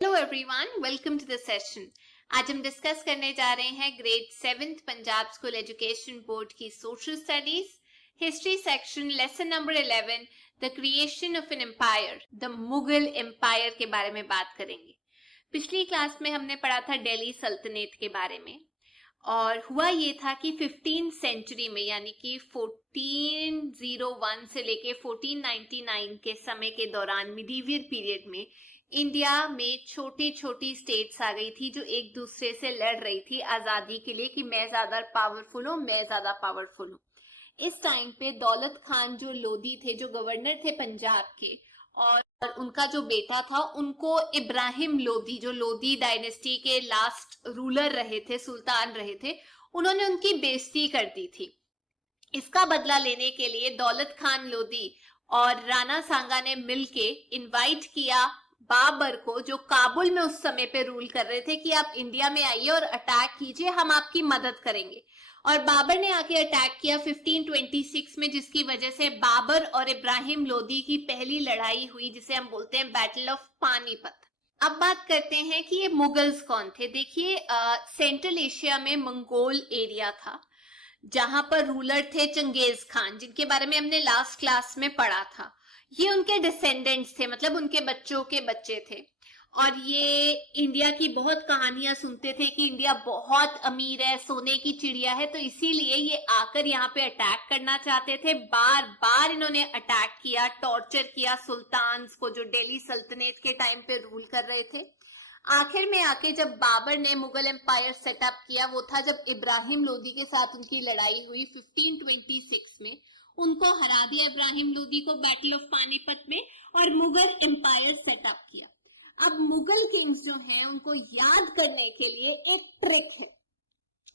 Hello everyone, welcome to the session. आज हम discuss करने जा रहे हैं grade 7th Punjab school education board की social studies history section lesson number 11 the creation of an empire, the Mughal empire के बारे में बात करेंगे। पिछली क्लास में हमने पढ़ा था दिल्ली सल्तनत के बारे में और हुआ ये था कि 15th सेंचुरी में यानी कि 1401 से लेके 1499 के समय के दौरान मिडीवियल पीरियड में इंडिया में छोटी छोटी स्टेट्स आ गई थी जो एक दूसरे से लड़ रही थी आजादी के लिए कि मैं ज्यादा पावरफुल हूँ, मैं ज्यादा पावरफुल हूँ। इस टाइम पे दौलत खान जो लोधी थे, जो गवर्नर थे पंजाब के, और उनका जो बेटा था उनको इब्राहिम लोधी, जो लोधी डायनेस्टी के लास्ट रूलर रहे थे, सुल्तान रहे थे, उन्होंने उनकी बेइज्जती कर दी थी। इसका बदला लेने के लिए दौलत खान लोधी और राणा सांगा ने मिलके इनवाइट किया बाबर को, जो काबुल में उस समय पे रूल कर रहे थे, कि आप इंडिया में आइए और अटैक कीजिए, हम आपकी मदद करेंगे। और बाबर ने आके अटैक किया 1526 में, जिसकी वजह से बाबर और इब्राहिम लोधी की पहली लड़ाई हुई, जिसे हम बोलते हैं बैटल ऑफ पानीपत। अब बात करते हैं कि ये मुगल्स कौन थे। देखिए, सेंट्रल एशिया में मंगोल एरिया था जहां पर रूलर थे चंगेज खान, जिनके बारे में हमने लास्ट क्लास में पढ़ा था। ये उनके डिसेंडेंट्स थे, मतलब उनके बच्चों के बच्चे थे। और ये इंडिया की बहुत कहानियां सुनते थे कि इंडिया बहुत अमीर है, सोने की चिड़िया है, तो इसीलिए ये आकर यहाँ पे अटैक करना चाहते थे। बार बार इन्होंने अटैक किया, टॉर्चर किया सुल्तान्स को जो दिल्ली सल्तनत के टाइम पे रूल कर रहे थे। आखिर में आके जब बाबर ने मुगल एम्पायर सेटअप किया, वो था जब इब्राहिम लोधी के साथ उनकी लड़ाई हुई 1526 में। उनको हरा दिया इब्राहिम लोधी को बैटल ऑफ पानीपत में और मुगल एम्पायर सेटअप किया। अब मुगल किंग्स जो हैं उनको याद करने के लिए एक ट्रिक है।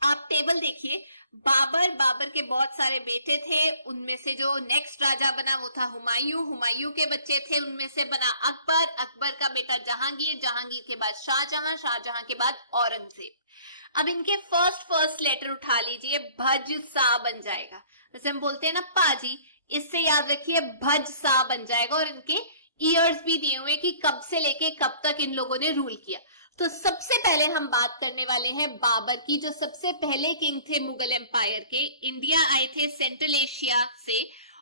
आप टेबल देखिए, बाबर के बहुत सारे बेटे थे, उनमें से जो नेक्स्ट राजा बना वो था हुमायूं के बच्चे थे, उनमें से बना अकबर का बेटा जहांगीर के बाद शाहजहां के बाद औरंगजेब। अब इनके फर्स्ट लेटर उठा लीजिए, भज सा बन जाएगा। जैसे हम बोलते हैं ना पाजी, इससे याद रखिए भज सा बन जाएगा। और इनके ईयर्स भी दिए हुए कि कब से लेके कब तक इन लोगों ने रूल किया। तो सबसे पहले हम बात करने वाले हैं बाबर की, जो सबसे पहले किंग थे मुगल एम्पायर के। इंडिया आए थे सेंट्रल एशिया से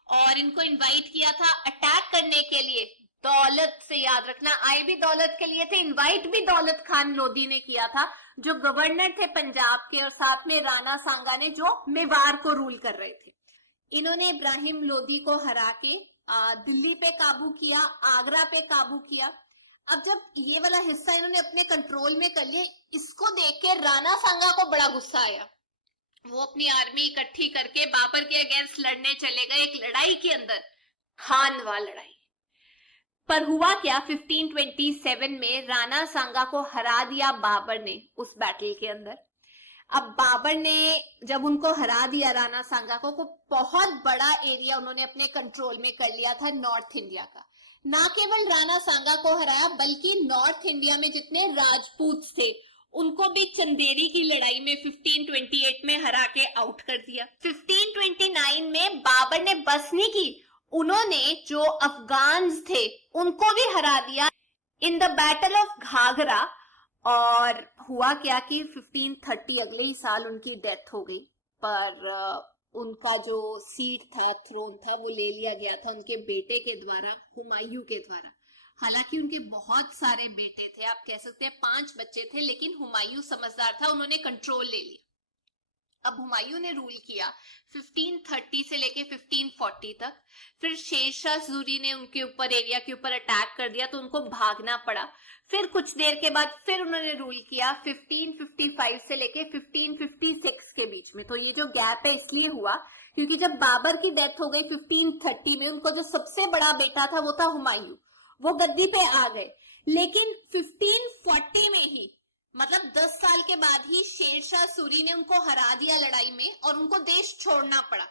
और इनको इनवाइट किया था अटैक करने के लिए। दौलत से याद रखना, आए भी दौलत के लिए थे, इनवाइट भी दौलत खान लोधी ने किया था, जो गवर्नर थे पंजाब के, और साथ में राणा सांगा ने, जो मेवाड़ को रूल कर रहे थे। इन्होंने इब्राहिम लोधी को हरा के दिल्ली पे काबू किया, आगरा पे काबू किया। अब जब ये वाला हिस्सा इन्होंने अपने कंट्रोल में कर लिया, इसको देख के राणा सांगा को बड़ा गुस्सा आया। वो अपनी आर्मी इकट्ठी करके बाबर के अगेंस्ट लड़ने चले गए, एक लड़ाई के अंदर, खानवा लड़ाई। पर हुआ क्या, 1527 में राणा सांगा को हरा दिया बाबर ने उस बैटल के अंदर। अब बाबर ने जब उनको हरा दिया राणा सांगा को बहुत बड़ा एरिया उन्होंने अपने कंट्रोल में कर लिया था नॉर्थ इंडिया का। ना केवल राणा सांगा को हराया, बल्कि नॉर्थ इंडिया में जितने राजपूत थे उनको भी चंदेरी की लड़ाई में 1528 में हरा के आउट कर दिया। 1529 में बाबर ने बस नहीं की, उन्होंने जो अफगान्स थे उनको भी हरा दिया in the battle of Ghaghra. और हुआ क्या कि 1530 अगले ही साल उनकी डेथ हो गई, पर उनका जो सीट था, थ्रोन था, वो ले लिया गया था उनके बेटे के द्वारा, हुमायूं के द्वारा। हालांकि उनके बहुत सारे बेटे थे, आप कह सकते हैं 5 बच्चे थे, लेकिन हुमायूं समझदार था, उन्होंने कंट्रोल ले लिया। अब हुमायूं ने रूल किया 1530 से लेके 1540 तक। फिर शेरशाह सूरी ने उनके ऊपर, एरिया के ऊपर अटैक कर दिया, तो उनको भागना पड़ा। फिर कुछ देर के बाद फिर उन्होंने रूल किया 1555 से लेके 1556 के बीच में। तो ये जो गैप है इसलिए हुआ क्योंकि जब बाबर की डेथ हो गई 1530 में, उनको जो सबसे बड़ा बेटा था वो था हुमायूं, वो गद्दी पे आ गए। लेकिन 1540 में ही, मतलब 10 साल के बाद ही, शेरशाह सूरी ने उनको हरा दिया लड़ाई में और उनको देश छोड़ना पड़ा।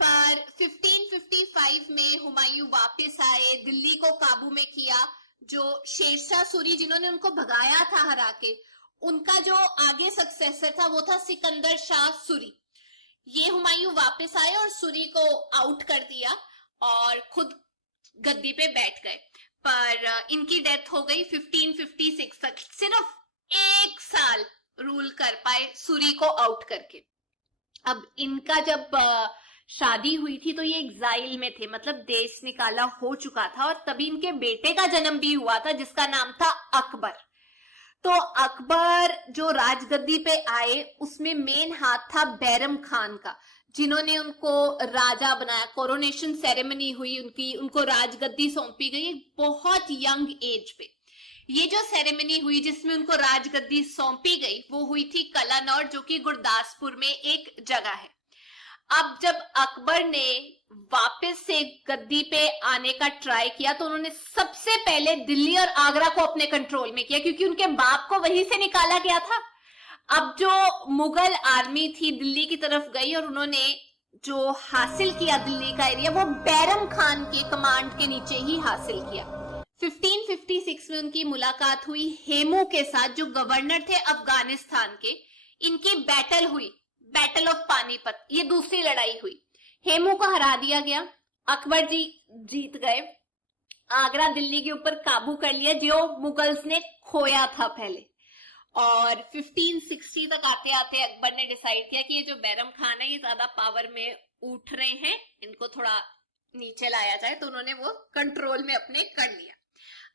पर 1555 में हुमायूं वापस आए, दिल्ली को काबू में किया। जो शेरशाह सूरी जिन्होंने उनको भगाया था हरा के, उनका जो आगे सक्सेसर था वो था सिकंदर शाह सूरी। ये हुमायूं वापस आए और सूरी को आउट कर दिया और खुद गद्दी पे बैठ गए। पर इनकी डेथ हो गई 1556 तक पाए सूरी को आउट करके। अब इनका जब शादी हुई थी तो ये एग्जाइल में थे, मतलब देश निकाला हो चुका था, और तभी इनके बेटे का जन्म भी हुआ था जिसका नाम था अकबर। तो अकबर जो राजगद्दी पे आए उसमें मेन हाथ था बैरम खान का, जिन्होंने उनको राजा बनाया। कोरोनेशन सेरेमनी हुई उनकी, उनको राजगद्दी सौंपी गई बहुत यंग एज पे। ये जो सेरेमनी हुई जिसमें उनको राजगद्दी सौंपी गई वो हुई थी कलानौर, जो कि गुरदासपुर में एक जगह है। अब जब अकबर ने वापस से गद्दी पे आने का ट्राई किया तो उन्होंने सबसे पहले दिल्ली और आगरा को अपने कंट्रोल में किया, क्योंकि उनके बाप को वहीं से निकाला गया था। अब जो मुगल आर्मी थी दिल्ली की तरफ गई और उन्होंने जो हासिल किया दिल्ली का एरिया वो बैरम खान के कमांड के नीचे ही हासिल किया। 1556 में उनकी मुलाकात हुई हेमू के साथ, जो गवर्नर थे अफगानिस्तान के। इनकी बैटल हुई, बैटल ऑफ पानीपत, ये दूसरी लड़ाई हुई। हेमू को हरा दिया गया, अकबर जी जीत गए, आगरा दिल्ली के ऊपर काबू कर लिया जो मुगल्स ने खोया था पहले। और 1560 तक आते आते अकबर ने डिसाइड किया कि ये जो बैरम खान है ये ज्यादा पावर में उठ रहे हैं, इनको थोड़ा नीचे लाया जाए, तो उन्होंने वो कंट्रोल में अपने कर लिया।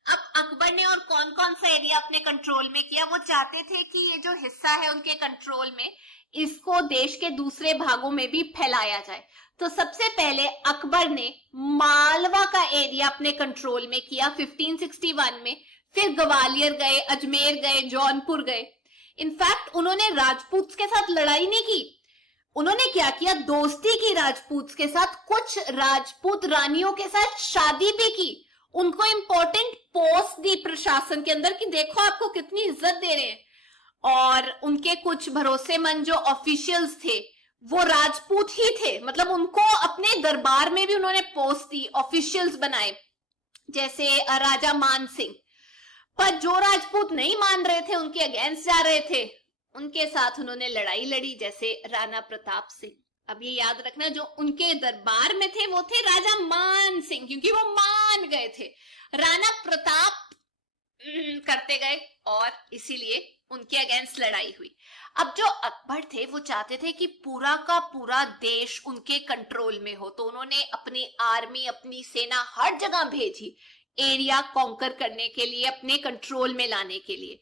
अब अकबर ने और कौन कौन सा एरिया अपने कंट्रोल में किया, वो चाहते थे कि ये जो हिस्सा है उनके कंट्रोल में इसको देश के दूसरे भागों में भी फैलाया जाए। तो सबसे पहले अकबर ने मालवा का एरिया अपने कंट्रोल में किया 1561 में, फिर ग्वालियर गए, अजमेर गए, जौनपुर गए। इनफैक्ट उन्होंने राजपूत के साथ लड़ाई नहीं की, उन्होंने क्या किया, दोस्ती की राजपूत के साथ, कुछ राजपूत रानियों के साथ शादी भी की, उनको इंपॉर्टेंट पोस्ट दी प्रशासन के अंदर कि देखो आपको कितनी इज्जत दे रहे हैं। और उनके कुछ भरोसेमंद जो ऑफिशियल्स थे वो राजपूत ही थे, मतलब उनको अपने दरबार में भी उन्होंने पोस्ट दी, ऑफिशियल्स बनाए, जैसे राजा मान सिंह। पर जो राजपूत नहीं मान रहे थे, उनके अगेंस्ट जा रहे थे, उनके साथ उन्होंने लड़ाई लड़ी, जैसे राणा प्रताप सिंह। अब ये याद रखना, जो उनके दरबार में थे वो थे राजा मान सिंह, क्योंकि वो मान गए थे। राणा प्रताप करते गए और इसीलिए उनके अगेंस्ट लड़ाई हुई। अब जो अकबर थे वो चाहते थे कि पूरा का पूरा देश उनके कंट्रोल में हो, तो उन्होंने अपनी आर्मी, अपनी सेना हर जगह भेजी एरिया कॉन्कर करने के लिए, अपने कंट्रोल में लाने के लिए।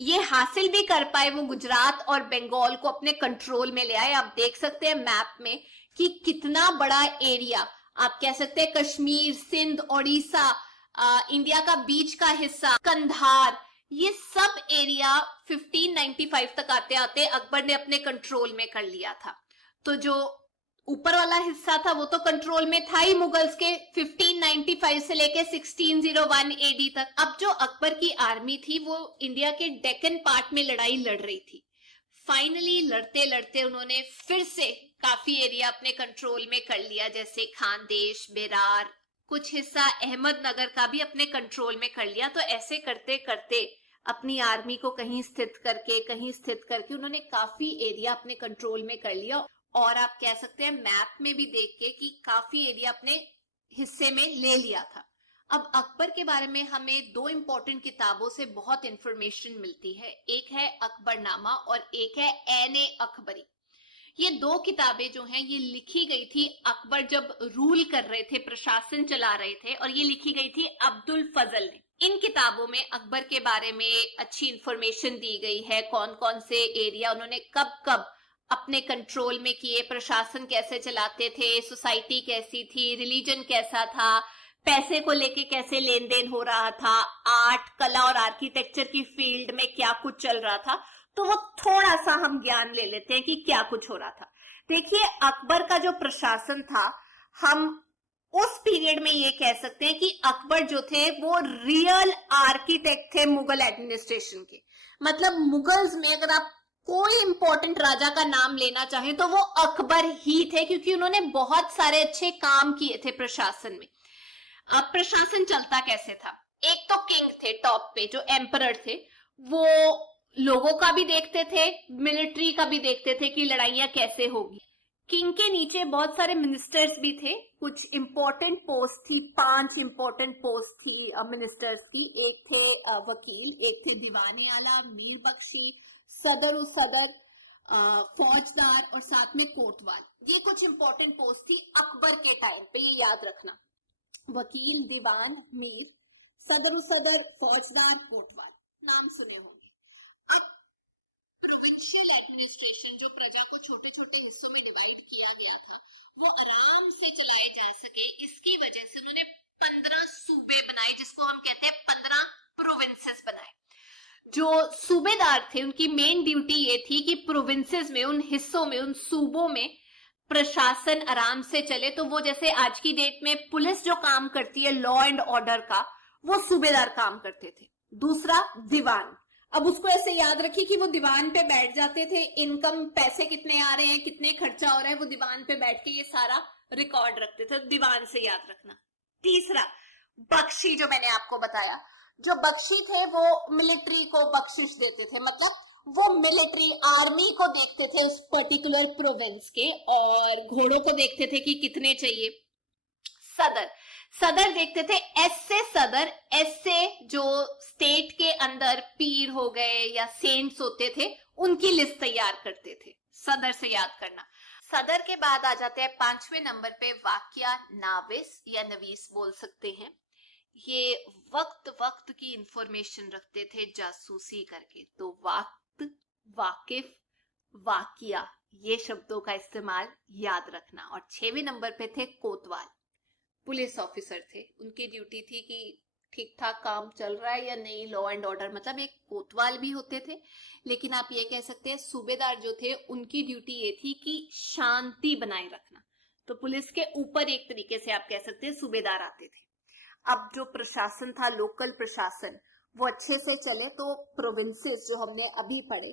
ये हासिल भी कर पाए, वो गुजरात और बंगाल को अपने कंट्रोल में ले आए। आप देख सकते हैं मैप में कि कितना बड़ा एरिया, आप कह सकते हैं कश्मीर, सिंध, ओडिशा, इंडिया का बीच का हिस्सा, कंधार, ये सब एरिया 1595 तक आते आते अकबर ने अपने कंट्रोल में कर लिया था। तो जो ऊपर वाला हिस्सा था वो तो कंट्रोल में था ही मुगल्स के 1595 से लेके 1601 एडी तक। अब जो अकबर की आर्मी थी वो इंडिया के डेक्कन पार्ट में लड़ाई लड़ रही थी। फाइनली लड़ते लड़ते उन्होंने फिर से काफी एरिया अपने कंट्रोल में कर लिया, जैसे खानदेश, बेरार, कुछ हिस्सा अहमदनगर का भी अपने कंट्रोल में कर लिया। तो ऐसे करते करते अपनी आर्मी को कहीं स्थित करके उन्होंने काफी एरिया अपने कंट्रोल में कर लिया। और आप कह सकते हैं मैप में भी देख के कि काफी एरिया अपने हिस्से में ले लिया था। अब अकबर के बारे में हमें दो इंपॉर्टेंट किताबों से बहुत इंफॉर्मेशन मिलती है, एक है अकबरनामा और एक है ऐने अकबरी। ये दो किताबें जो हैं ये लिखी गई थी अकबर जब रूल कर रहे थे, प्रशासन चला रहे थे, और ये लिखी गई थी अब्दुल फजल ने। इन किताबों में अकबर के बारे में अच्छी इंफॉर्मेशन दी गई है, कौन कौन से एरिया उन्होंने कब कब अपने कंट्रोल में किए, प्रशासन कैसे चलाते थे, सोसाइटी कैसी थी, रिलीजन कैसा था, पैसे को लेके कैसे लेन देन हो रहा था, आर्ट, कला और आर्किटेक्चर की फील्ड में क्या कुछ चल रहा था। तो वो थोड़ा सा हम ज्ञान ले लेते हैं कि क्या कुछ हो रहा था। देखिए अकबर का जो प्रशासन था, हम उस पीरियड में ये कह सकते हैं कि अकबर जो थे वो रियल आर्किटेक्ट थे मुगल एडमिनिस्ट्रेशन के। मतलब मुगल्स में अगर आप कोई इंपॉर्टेंट राजा का नाम लेना चाहें तो वो अकबर ही थे, क्योंकि उन्होंने बहुत सारे अच्छे काम किए थे प्रशासन में। अब प्रशासन चलता कैसे था, एक तो किंग थे टॉप पे, जो एम्परर थे, वो लोगों का भी देखते थे, मिलिट्री का भी देखते थे कि लड़ाइयां कैसे होगी। किंग के नीचे बहुत सारे मिनिस्टर्स भी थे, कुछ इंपॉर्टेंट पोस्ट थी, 5 इंपॉर्टेंट पोस्ट थी मिनिस्टर्स की। एक थे वकील, एक थे दीवाने आला, मीर बख्शी, सदर उस सदर, फौजदार और साथ में कोतवाल। ये कुछ इंपॉर्टेंट पोस्ट थी अकबर के टाइम पे, ये याद रखना। वकील, दीवान, मीर, सदर, फौजदार, कोतवाल, नाम सुने होंगे। अब प्रोविंशियल एडमिनिस्ट्रेशन, जो प्रजा को छोटे छोटे हिस्सों में डिवाइड किया गया था, वो आराम से चलाए जा सके, इसकी वजह से उन्होंने 15 सूबे बनाए, जिसको हम कहते हैं 15 प्रोविंसेस बनाए। जो सूबेदार थे उनकी मेन ड्यूटी ये थी कि प्रोविंसेस में, उन हिस्सों में, उन सूबों में प्रशासन आराम से चले। तो वो जैसे आज की डेट में पुलिस जो काम करती है लॉ एंड ऑर्डर का, वो सूबेदार काम करते थे। दूसरा, दीवान। अब उसको ऐसे याद रखिए कि वो दीवान पे बैठ जाते थे, इनकम, पैसे कितने आ रहे हैं, कितने खर्चा हो रहा है, वो दीवान पे बैठ के ये सारा रिकॉर्ड रखते थे, दीवान से याद रखना। तीसरा, बख्शी, जो मैंने आपको बताया, जो बख्शी थे वो मिलिट्री को बख्शिश देते थे, मतलब वो मिलिट्री आर्मी को देखते थे उस पर्टिकुलर प्रोविंस के, और घोड़ों को देखते थे कि कितने चाहिए। सदर देखते थे, एस से सदर, एस से जो स्टेट के अंदर पीर हो गए या सेंट्स होते थे, उनकी लिस्ट तैयार करते थे, सदर से याद करना। सदर के बाद आ जाते हैं 5वें नंबर पे वाकिया, नाविस या नवीस बोल सकते हैं। ये वक्त की इंफॉर्मेशन रखते थे जासूसी करके। तो वक्त, वाकिफ, वाकिया, ये शब्दों का इस्तेमाल याद रखना। और 6वें नंबर पे थे कोतवाल, पुलिस ऑफिसर थे, उनकी ड्यूटी थी कि ठीक ठाक काम चल रहा है या नहीं, लॉ एंड ऑर्डर, मतलब एक कोतवाल भी होते थे, लेकिन आप ये कह सकते हैं सूबेदार जो थे उनकी ड्यूटी ये थी कि शांति बनाए रखना। तो पुलिस के ऊपर एक तरीके से आप कह सकते हैं सूबेदार आते थे। अब जो प्रशासन था, लोकल प्रशासन, वो अच्छे से चले तो प्रोविंसेस जो हमने अभी पढ़े,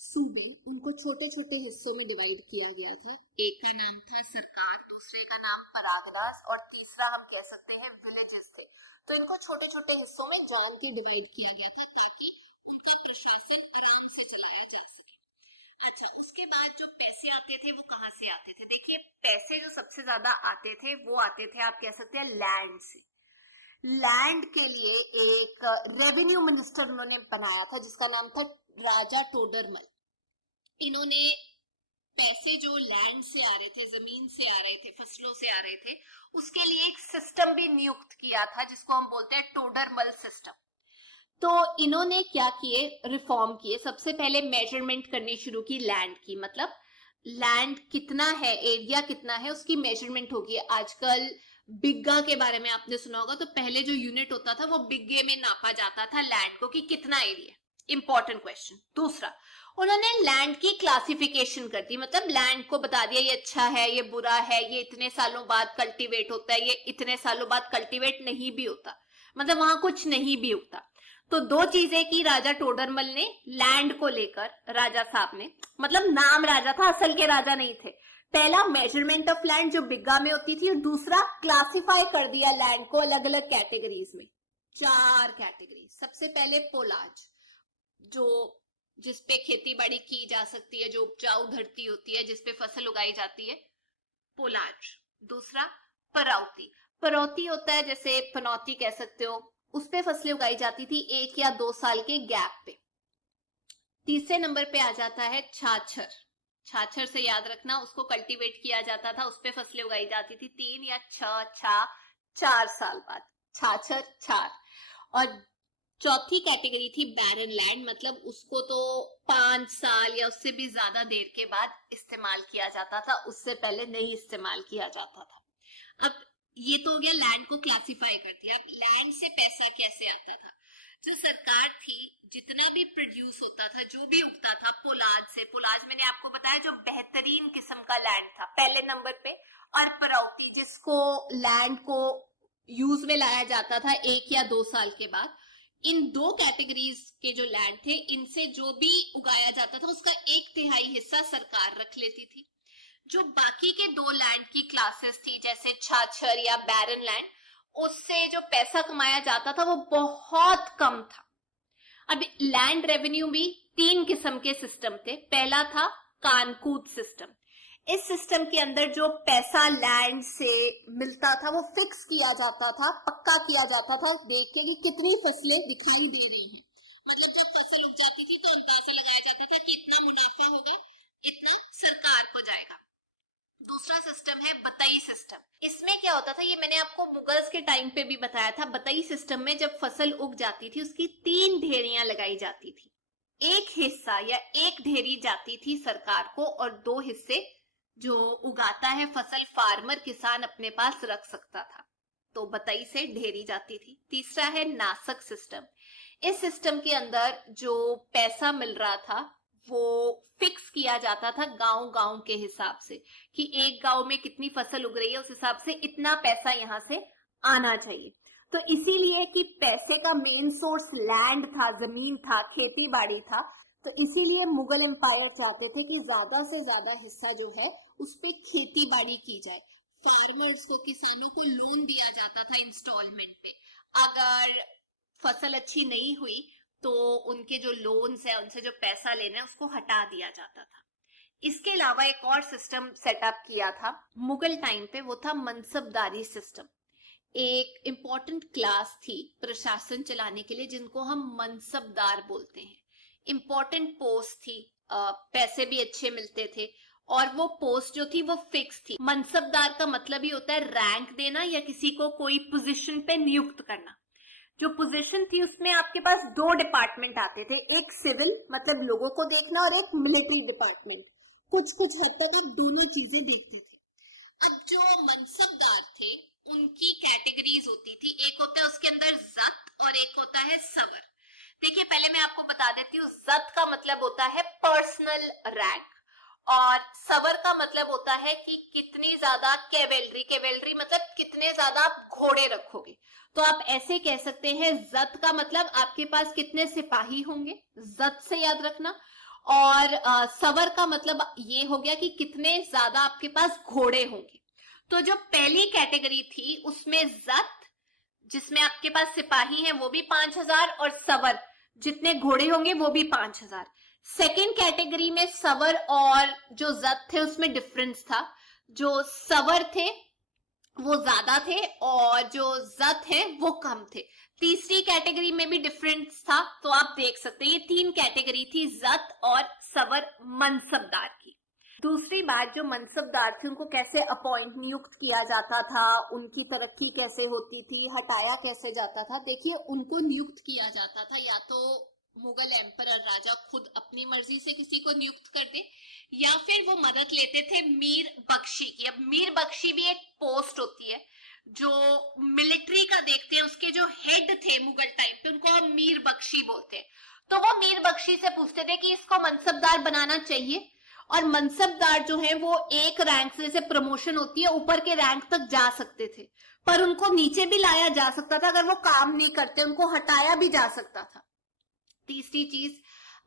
सूबे, उनको छोटे छोटे हिस्सों में डिवाइड किया गया था। एक का नाम था सरकार, दूसरे का नाम परागदास, और तीसरा हम कह सकते हैं विलेजेस थे। तो इनको छोटे छोटे हिस्सों में जान के डिवाइड किया गया था ताकि उनका प्रशासन आराम से चलाया जा सके। अच्छा, उसके बाद जो पैसे आते थे वो कहाँ से आते थे? देखिए, पैसे जो सबसे ज्यादा आते थे वो आते थे, आप कह सकते हैं, लैंड से। लैंड के लिए एक रेवेन्यू मिनिस्टर उन्होंने बनाया था जिसका नाम था राजा टोडरमल। इन्होंने पैसे जो लैंड से आ रहे थे, जमीन से आ रहे थे, फसलों से आ रहे थे, उसके लिए एक सिस्टम भी नियुक्त किया था जिसको हम बोलते हैं टोडरमल सिस्टम। तो इन्होंने क्या किए, रिफॉर्म किए। सबसे पहले मेजरमेंट करनी शुरू की लैंड की, मतलब लैंड कितना है, एरिया कितना है, उसकी मेजरमेंट होगी। आजकल बिग्गा के बारे में आपने सुना होगा, तो पहले जो यूनिट होता था वो बिग्गे में नापा जाता था लैंड को कि कितना एरिया। Important question. दूसरा, उन्होंने लैंड की क्लासिफिकेशन कर दी, मतलब लैंड को बता दिया ये अच्छा है, ये बुरा है, ये इतने सालों बाद कल्टीवेट होता है, ये इतने सालों बाद कल्टीवेट नहीं भी होता, मतलब वहां कुछ नहीं भी उगता। तो दो चीजें की राजा टोडरमल ने लैंड को लेकर, राजा साहब ने, मतलब नाम राजा था, असल के राजा नहीं थे। पहला, मेजरमेंट ऑफ लैंड जो बिग्गा में होती थी, और दूसरा, क्लासिफाई कर दिया लैंड को अलग अलग कैटेगरीज में, 4 कैटेगरी। सबसे पहले पोलाज, जो जिसपे खेती बाड़ी की जा सकती है, जो उपजाऊ धरती होती है, जिसपे फसल उगाई जाती है, पोलाज। दूसरा, परौती, परौती होता है जैसे पनौती कह सकते हो, उस पे फसलें उगाई जाती थी 1 या 2 साल के गैप पे। तीसरे नंबर पे आ जाता है छाछर। छाछर से याद रखना, उसको कल्टीवेट किया जाता था, उस पे फसलें उगाई जाती थी 3 या 4 साल बाद, छाछर, छार। और चौथी कैटेगरी थी बैरन लैंड, मतलब उसको तो 5 साल या उससे भी ज्यादा देर के बाद इस्तेमाल किया जाता था, उससे पहले नहीं इस्तेमाल किया जाता था। अब ये तो हो गया लैंड को क्लासिफाई कर दिया। अब लैंड से पैसा कैसे आता था? जो सरकार थी, जितना भी प्रोड्यूस होता था, जो भी उगता था पोलाज से, पोलाज मैंने आपको बताया जो बेहतरीन किस्म का लैंड था पहले नंबर पे, और परौती जिसको लैंड को यूज में लाया जाता था 1 या 2 साल के बाद। इन 2 कैटेगरीज के जो लैंड थे, इनसे जो भी उगाया जाता था उसका 1/3 हिस्सा सरकार रख लेती थी। जो बाकी के 2 लैंड की क्लासेस थी, जैसे छाछर या बैरन लैंड, उससे जो पैसा कमाया जाता था वो बहुत कम था। अब लैंड रेवेन्यू भी 3 किस्म के सिस्टम थे। पहला था कानकूद सिस्टम। इस सिस्टम के अंदर जो पैसा लैंड से मिलता था वो फिक्स किया जाता था, पक्का किया जाता था, देख के कि कितनी फसलें दिखाई दे रही हैं। मतलब जब फसल उग जाती थी तो अंदाजा लगाया जाता था कि इतना मुनाफा होगा, इतना सरकार को जाएगा। दूसरा सिस्टम है बतई सिस्टम। इसमें क्या होता था, ये मैंने आपको मुगल्स के टाइम पे भी बताया था। बतई सिस्टम में जब फसल उग जाती थी उसकी 3 ढेरियां लगाई जाती थी। एक हिस्सा या एक ढेरी जाती थी सरकार को और 2 हिस्से जो उगाता है फसल फार्मर किसान अपने पास रख सकता था। तो बतई से ढेरी जाती थी। तीसरा है नासक सिस्टम। इस सिस्टम के अंदर जो पैसा मिल रहा था वो फिक्स किया जाता था गांव गांव के हिसाब से कि एक गांव में कितनी फसल उग रही है, उस हिसाब से इतना पैसा यहां से आना चाहिए। तो इसीलिए कि पैसे का मेन सोर्स लैंड था, जमीन था, खेती बाड़ी था, तो इसीलिए मुगल एम्पायर चाहते थे कि ज्यादा से ज्यादा हिस्सा जो है उस पे खेती बाड़ी की जाए। फार्मर्स को, किसानों को लोन दिया जाता था इंस्टॉलमेंट पे। अगर फसल अच्छी नहीं हुई तो उनके जो लोन्स है, उनसे जो पैसा लेना है, उसको हटा दिया जाता था। इसके अलावा एक और सिस्टम सेटअप किया था मुगल टाइम पे, वो था मनसबदारी सिस्टम। एक इंपॉर्टेंट क्लास थी प्रशासन चलाने के लिए जिनको हम मनसबदार बोलते हैं। इंपॉर्टेंट पोस्ट थी, पैसे भी अच्छे मिलते थे और वो पोस्ट जो थी वो फिक्स थी। मनसबदार का मतलब ही होता है रैंक देना या किसी को कोई पोजीशन पे नियुक्त करना। जो पोजीशन थी उसमें आपके पास 2 डिपार्टमेंट आते थे, एक सिविल मतलब लोगों को देखना और एक मिलिट्री डिपार्टमेंट। कुछ कुछ हद तक आप दोनों चीजें देखते थे। अब जो मनसबदार थे उनकी कैटेगरीज होती थी। एक होता है उसके अंदर जत और एक होता है सवर। देखिए पहले मैं आपको बता देती हूँ, जत का मतलब होता है पर्सनल रैंक और सवर का मतलब होता है कि कितनी ज्यादा कैवेलरी, कैवेलरी मतलब कितने ज्यादा आप घोड़े रखोगे। तो आप ऐसे कह सकते हैं जत का मतलब आपके पास कितने सिपाही होंगे, जत से याद रखना। और सवर का मतलब ये हो गया कि कितने ज्यादा आपके पास घोड़े होंगे। तो जो पहली कैटेगरी थी उसमें जत जिसमें आपके पास सिपाही हैं वो भी 5000 और सवर जितने घोड़े होंगे वो भी 5000। सेकेंड कैटेगरी में सवर और जो जत थे उसमें डिफरेंस था। जो सवर थे वो ज्यादा थे और जो जत है वो कम थे। तीसरी कैटेगरी में भी डिफरेंस था। तो आप देख सकते हैं ये 3 कैटेगरी थी, जत और सवर मनसबदार की। दूसरी बात, जो मनसबदार थे उनको कैसे अपॉइंट नियुक्त किया जाता था, उनकी तरक्की कैसे होती थी, हटाया कैसे जाता था। देखिए उनको नियुक्त किया जाता था या तो मुगल एम्परर राजा खुद अपनी मर्जी से किसी को नियुक्त कर दे या फिर वो मदद लेते थे मीर बख्शी की। अब मीर बख्शी भी एक पोस्ट होती है जो मिलिट्री का देखते हैं, उसके जो हेड थे मुगल टाइम पे उनको हम मीर बख्शी बोलते हैं। तो वो मीर बख्शी से पूछते थे कि इसको मनसबदार बनाना चाहिए। और मनसबदार जो है वो एक रैंक से, जैसे प्रमोशन होती है, ऊपर के रैंक तक जा सकते थे पर उनको नीचे भी लाया जा सकता था। अगर वो काम नहीं करते उनको हटाया भी जा सकता था। तीसरी चीज,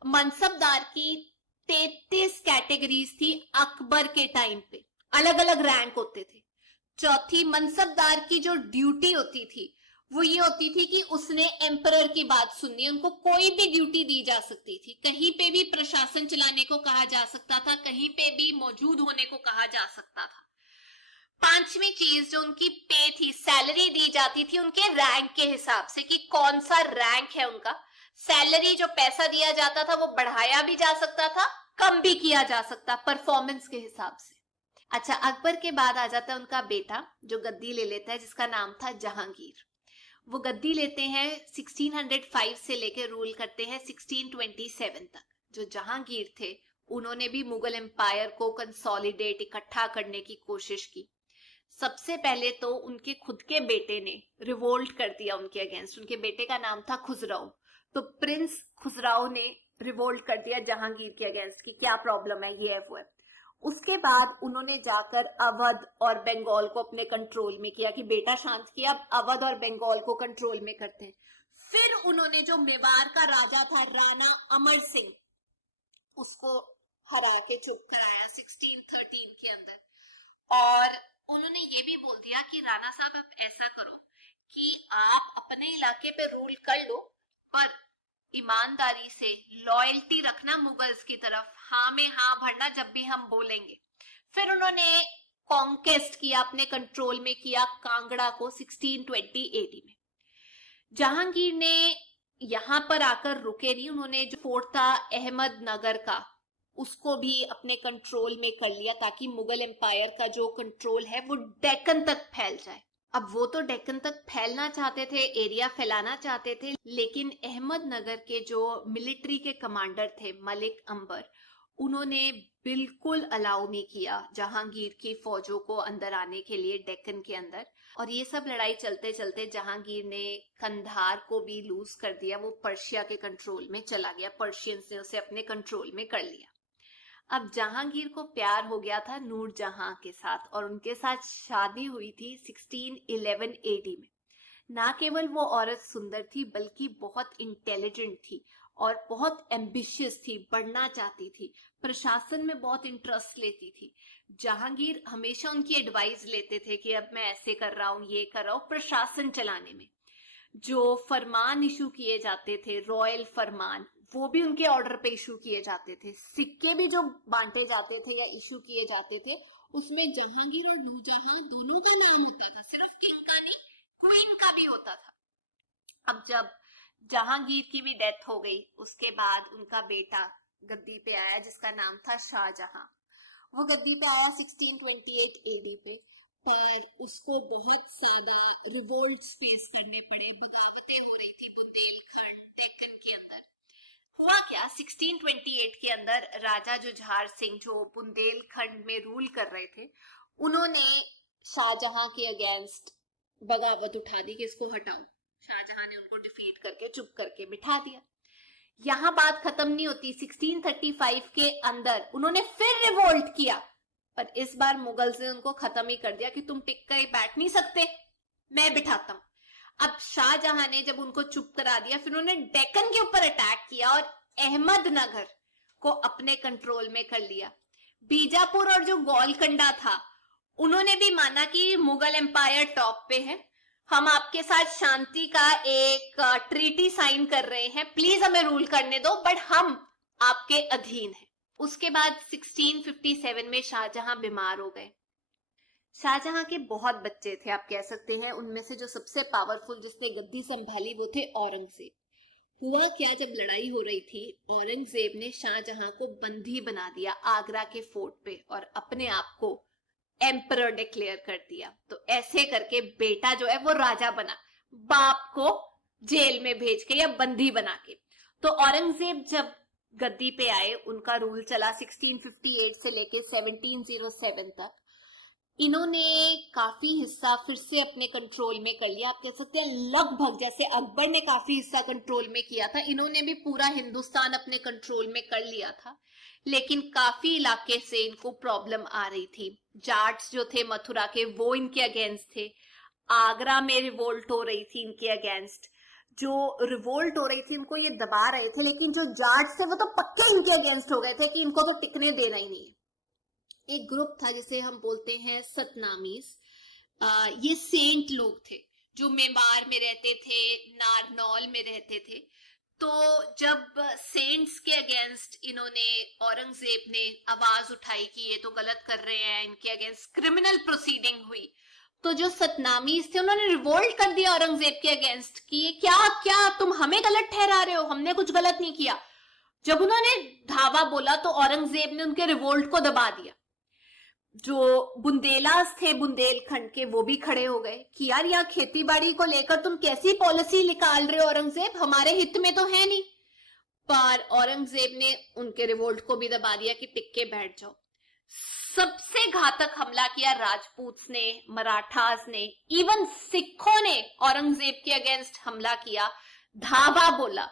मनसबदार की 33 कैटेगरीज थी अकबर के टाइम पे, अलग अलग रैंक होते थे। चौथी, मनसबदार की जो ड्यूटी होती थी वो ये होती थी कि उसने एम्परर की बात सुननी है। उनको कोई भी ड्यूटी दी जा सकती थी, कहीं पे भी प्रशासन चलाने को कहा जा सकता था, कहीं पे भी मौजूद होने को कहा जा सकता था। पांचवी चीज, जो उनकी पे थी, सैलरी दी जाती थी उनके रैंक के हिसाब से कि कौन सा रैंक है उनका। सैलरी जो पैसा दिया जाता था वो बढ़ाया भी जा सकता था, कम भी किया जा सकता, परफॉर्मेंस के हिसाब से। अच्छा, अकबर के बाद आ जाता है उनका बेटा जो गद्दी ले लेता है, जिसका नाम था जहांगीर। वो गद्दी लेते हैं 1605 से लेकर रूल करते हैं 1627 तक। जो जहांगीर थे उन्होंने भी मुगल एम्पायर को कंसोलिडेट, इकट्ठा करने की कोशिश की। सबसे पहले तो उनके खुद के बेटे ने रिवोल्ट कर दिया उनके अगेंस्ट। उनके बेटे का नाम था खुसराओ। तो प्रिंस खुसराओ ने रिवोल्ट कर दिया जहांगीर के अगेंस्ट कि क्या प्रॉब्लम है, ये है वो है। उसके बाद उन्होंने जाकर अवध और बंगाल को अपने कंट्रोल में किया कि बेटा शांत किया, अब अवध और बंगाल को कंट्रोल में करते हैं। फिर उन्होंने जो मेवाड़ का राजा था राणा अमर सिंह, उसको हरा के चुप कराया 1613 के अंदर। और उन्होंने ये भी बोल दिया कि राणा साहब आप ऐसा करो कि आप अपने इलाके पे रूल कर लो पर ईमानदारी से लॉयल्टी रखना मुगल्स की तरफ, हाँ में हाँ भरना जब भी हम बोलेंगे। फिर उन्होंने कॉन्केस्ट किया, अपने कंट्रोल में किया कांगड़ा को 1620 एडी में। जहांगीर ने यहां पर आकर रुके नहीं, उन्होंने जो फोर्ट था अहमदनगर का उसको भी अपने कंट्रोल में कर लिया ताकि मुगल एम्पायर का जो कंट्रोल है वो डेक्कन तक फैल जाए। अब वो तो डेक्कन तक फैलना चाहते थे, एरिया फैलाना चाहते थे, लेकिन अहमदनगर के जो मिलिट्री के कमांडर थे मलिक अंबर, उन्होंने बिल्कुल अलाउ नहीं किया जहांगीर की फौजों को अंदर आने के लिए डेक्कन के अंदर। और ये सब लड़ाई चलते चलते जहांगीर ने कंधार को भी लूज कर दिया, वो पर्शिया के कंट्रोल में चला गया, पर्शियंस ने उसे अपने कंट्रोल में कर लिया। अब जहांगीर को प्यार हो गया था नूरजहां के साथ और उनके साथ शादी हुई थी 1611 एडी में। ना केवल वो औरत सुंदर थी बल्कि बहुत इंटेलिजेंट थी और बहुत एम्बिशियस थी, बढ़ना चाहती थी, प्रशासन में बहुत इंटरेस्ट लेती थी। जहांगीर हमेशा उनकी एडवाइस लेते थे कि अब मैं ऐसे कर रहा हूँ, ये कर रहा हूँ, प्रशासन चलाने में। जो फरमान इशू किए जाते थे, रॉयल फरमान, वो भी उनके ऑर्डर पे इशू किए जाते थे। सिक्के भी जो बांटे जाते थे या इशू किए जाते थे, उसमें जहांगीर और नूरजहां दोनों का नाम होता था, सिर्फ किंग का नहीं, क्वीन का भी होता था। अब जब जहांगीर की भी डेथ हो गई, उसके बाद उनका बेटा गद्दी पे आया जिसका नाम था शाहजहां। वो गद्दी पे आया 1628 एडी पे, पर उसको बहुत सारे रिवोल्ट फेस करने पड़े, बगावतें हो रही थी बुंदेलखंड, डेक्कन के अंदर। हुआ क्या, 1628 के अंदर राजा जुझार सिंह जो बुंदेलखंड में रूल कर रहे थे, उन्होंने शाहजहां के अगेंस्ट बगावत उठा दी कि इसको हटाओ। शाहजहां ने उनको डिफीट करके चुप करके बिठा दिया। यहां बात खत्म नहीं होती, 1635 के अंदर उन्होंने फिर रिवोल्ट किया, पर इस बार मुगल्स ने उनको खत्म ही कर दिया कि तुम टिक कर बैठ नहीं सकते, मैं बिठाता हूं। अब शाहजहां ने जब उनको चुप करा दिया, फिर उन्होंने डेक्कन के ऊपर अटैक किया और अहमदनगर को अपने कंट्रोल में कर लिया। बीजापुर और जो गोलकंडा था, उन्होंने भी माना कि मुगल एम्पायर टॉप पे है, हम आपके साथ शांति का एक ट्रीटी साइन कर रहे हैं, प्लीज हमें रूल करने दो, बट हम आपके अधीन हैं। उसके बाद 1657 में शाहजहां बीमार हो गए। शाहजहां के बहुत बच्चे थे, आप कह सकते हैं, उनमें से जो सबसे पावरफुल जिसने गद्दी संभाली वो थे औरंगजेब। हुआ क्या, जब लड़ाई हो रही थी, औरंगजेब ने शाहजहां को बंदी बना दिया आगरा के फोर्ट पे और अपने आप को एम्परर डिक्लेयर कर दिया। तो ऐसे करके बेटा जो है वो राजा बना, बाप को जेल में भेज के या बंदी बना के। तो औरंगजेब जब गद्दी पे आए, उनका रूल चला 1658 से लेके 1707 तक। इन्होंने काफी हिस्सा फिर से अपने कंट्रोल में कर लिया, आप कह सकते हैं लगभग जैसे अकबर ने काफी हिस्सा कंट्रोल में किया था, इन्होंने भी पूरा हिंदुस्तान अपने कंट्रोल में कर लिया था। लेकिन काफी इलाके से इनको प्रॉब्लम आ रही थी। जाट्स जो थे मथुरा के, वो इनके अगेंस्ट थे। आगरा में रिवोल्ट हो रही थी इनके अगेंस्ट। जो रिवोल्ट हो रही थी उनको ये दबा रहे थे, लेकिन जो जाट्स थे वो तो पक्के इनके अगेंस्ट हो गए थे कि इनको तो टिकने देना ही नहीं है। एक ग्रुप था जिसे हम बोलते हैं सतनामीज। ये सेंट लोग थे जो मेवाड़ में रहते थे, नारनौल में रहते थे। तो जब सेंट्स के अगेंस्ट इन्होंने, औरंगजेब ने आवाज उठाई कि ये तो गलत कर रहे हैं, इनके अगेंस्ट क्रिमिनल प्रोसीडिंग हुई, तो जो सतनामीज थे उन्होंने रिवोल्ट कर दिया औरंगजेब के अगेंस्ट कि ये क्या क्या तुम हमें गलत ठहरा रहे हो, हमने कुछ गलत नहीं किया। जब उन्होंने धावा बोला तो औरंगजेब ने उनके रिवोल्ट को दबा दिया। जो बुंदेलास थे बुंदेलखंड के, वो भी खड़े हो गए कि यार यहाँ खेती बाड़ी को लेकर तुम कैसी पॉलिसी निकाल रहे हो औरंगजेब, हमारे हित में तो है नहीं। पर औरंगजेब ने उनके रिवोल्ट को भी दबा दिया कि टिक के बैठ जाओ। सबसे घातक हमला किया राजपूत ने, मराठास ने, इवन सिखों ने औरंगजेब के अगेंस्ट हमला किया, धावा बोला।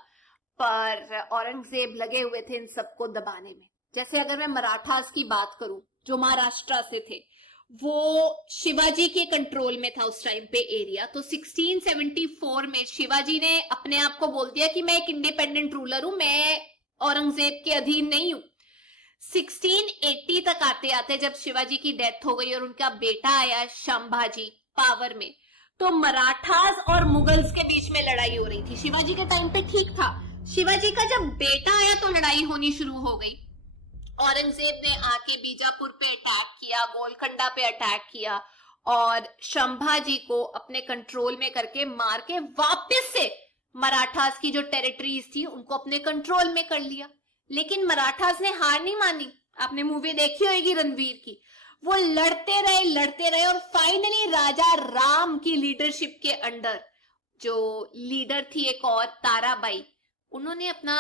पर औरंगजेब लगे हुए थे इन सबको दबाने में। जैसे अगर मैं मराठास की बात करूं जो महाराष्ट्र से थे, वो शिवाजी के कंट्रोल में था उस टाइम पे एरिया। तो 1674 में शिवाजी ने अपने आप को बोल दिया कि मैं एक इंडिपेंडेंट रूलर हूं, मैं औरंगजेब के अधीन नहीं हूं। 1680 तक आते आते जब शिवाजी की डेथ हो गई और उनका बेटा आया संभाजी पावर में, तो मराठास और मुगल्स के बीच में लड़ाई हो रही थी। शिवाजी के टाइम पे ठीक था, शिवाजी का जब बेटा आया तो लड़ाई होनी शुरू हो गई। औरंगजेब ने आके बीजापुर पे अटैक किया, गोलकंडा पे अटैक किया और संभाजी को अपने कंट्रोल में करके मार के वापस से मराठास की जो टेरिटरीज थी उनको अपने कंट्रोल में कर लिया। लेकिन मराठास ने हार नहीं मानी। आपने मूवी देखी होगी रणवीर की। वो लड़ते रहे और फाइनली राजा राम की लीडरशिप के अंडर जो लीडर थी एक और ताराबाई, उन्होंने अपना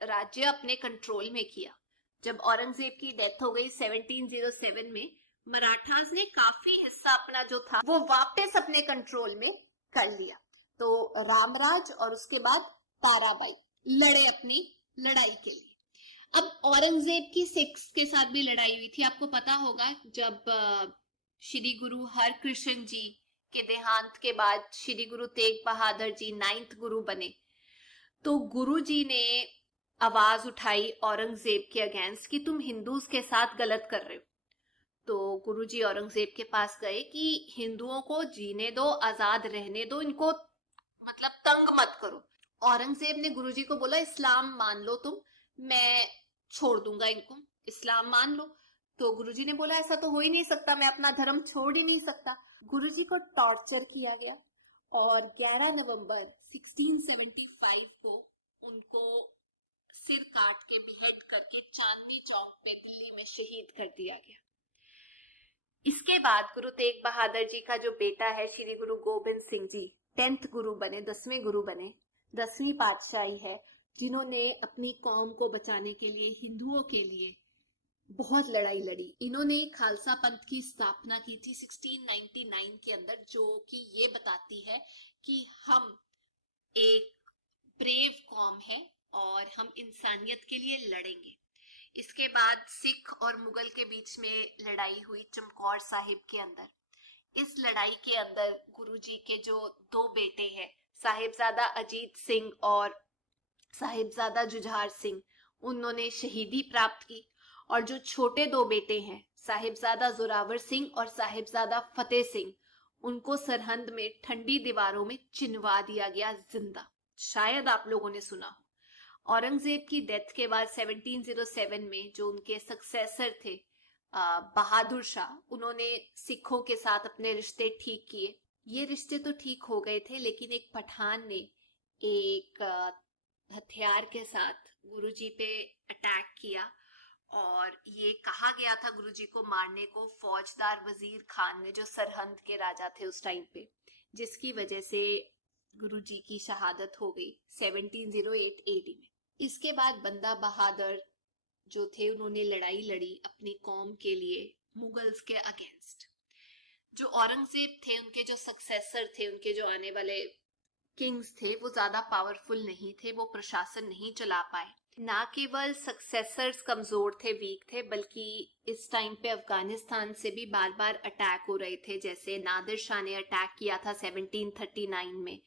राज्य अपने कंट्रोल में किया। जब औरंगजेब की डेथ हो गई 1707 में, मराठास ने काफी हिस्सा अपना जो था वो वापस अपने कंट्रोल में कर लिया। तो रामराज और उसके बाद ताराबाई लड़े अपनी लड़ाई के लिए। अब औरंगजेब की सिक्स के साथ भी लड़ाई हुई थी। आपको पता होगा जब श्री गुरु हरकृष्ण जी के देहांत के बाद श्री गुरु तेग बहादुर जी 9th गुरु बने, तो गुरु जी ने आवाज उठाई औरंगजेब के अगेंस्ट कि तुम हिंदूज के साथ गलत कर रहे हो। तो गुरु जी औरंगजेब के पास गए कि हिंदुओं को जीने दो, आजाद रहने दो, इनको मतलब तंग मत करो। औरंगजेब ने गुरु जी को बोला इस्लाम मान लो तुम, मैं छोड़ दूंगा इनको, इस्लाम मान लो। तो गुरुजी ने बोला ऐसा तो हो ही नहीं सकता, मैं अपना धर्म छोड़ ही नहीं सकता। गुरुजी को टॉर्चर किया गया और 11 नवंबर 1675 को उनको सिर काट के बिहेड करके चांदनी चौक पे दिल्ली में शहीद कर दिया गया। इसके बाद गुरु तेग बहादुर जी का जो बेटा है श्री गुरु गोबिंद सिंह जी 10th गुरु बने, 10वें गुरु बने, 10वीं पातशाही है, जिन्होंने अपनी कौम को बचाने के लिए, हिंदुओं के लिए बहुत लड़ाई लड़ी। इन्होंने खालसा पंथ की स्थापना की थी 1699 के अंदर, जो कि ये बताती है कि हम एक ब्रेव कौम है और हम इंसानियत के लिए लड़ेंगे। इसके बाद सिख और मुगल के बीच में लड़ाई हुई चमकौर साहिब के अंदर। इस लड़ाई के अंदर गुरुजी के जो दो बेटे हैं, साहिबजादा अजीत सिंह और साहिबजादा जुझार सिंह, उन्होंने शहीदी प्राप्त की। और जो छोटे दो बेटे हैं, साहिबजादा जोरावर सिंह और साहिबजादा फतेह सिंह, उनको सरहंद में ठंडी दीवारों में चिनवा दिया गया जिंदा। शायद आप लोगों ने सुना हो। औरंगजेब की डेथ के बाद 1707 में जो उनके सक्सेसर थे बहादुर शाह, उन्होंने सिखों के साथ अपने रिश्ते ठीक किए। ये रिश्ते तो ठीक हो गए थे, लेकिन एक पठान ने एक हथियार के साथ गुरुजी पे अटैक किया और ये कहा गया था गुरुजी को मारने को फौजदार वजीर खान ने, जो सरहंद के राजा थे उस टाइम पे, जिसकी वजह से गुरुजी की शहादत हो गई 1708 AD में। इसके बाद बंदा बहादुर जो थे, उन्होंने लड़ाई लड़ी अपनी कौम के लिए मुगल्स के अगेंस्ट। जो औरंगजेब थे, उनके जो सक्सेसर थे, उनके जो आने वाले किंग्स थे, वो ज्यादा पावरफुल नहीं थे, वो प्रशासन नहीं चला पाए। ना केवल सक्सेसर्स कमजोर थे, वीक थे, बल्कि इस टाइम पे अफगानिस्तान से भी बार बार अटैक हो रहे थे। जैसे नादिर शाह ने अटैक किया था 1739 में,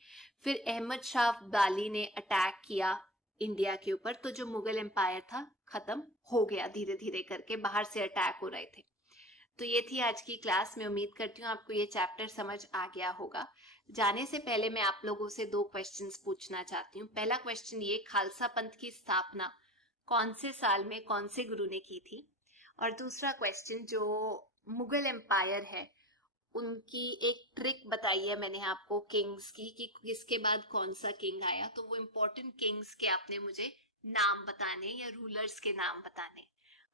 फिर अहमद शाह अब्दाली ने अटैक किया इंडिया के ऊपर। तो जो मुगल एम्पायर था खत्म हो गया धीरे धीरे करके, बाहर से अटैक हो रहे थे। तो ये थी आज की क्लास। मैं उम्मीद करती हूँ आपको ये चैप्टर समझ आ गया होगा। जाने से पहले मैं आप लोगों से 2 क्वेश्चंस पूछना चाहती हूँ। पहला क्वेश्चन ये, खालसा पंथ की स्थापना कौन से साल में कौन से गुरु ने की थी? और दूसरा क्वेश्चन, जो मुगल एम्पायर है उनकी एक ट्रिक बताई है मैंने आपको किंग्स की, कि किसके बाद कौन सा किंग आया। तो वो इम्पोर्टेंट किंग्स के आपने मुझे नाम बताने या रूलर्स के नाम बताने।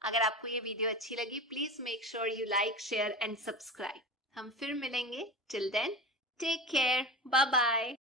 अगर आपको ये वीडियो अच्छी लगी, please make sure you like, share and subscribe. हम फिर मिलेंगे। Till then take care, bye bye.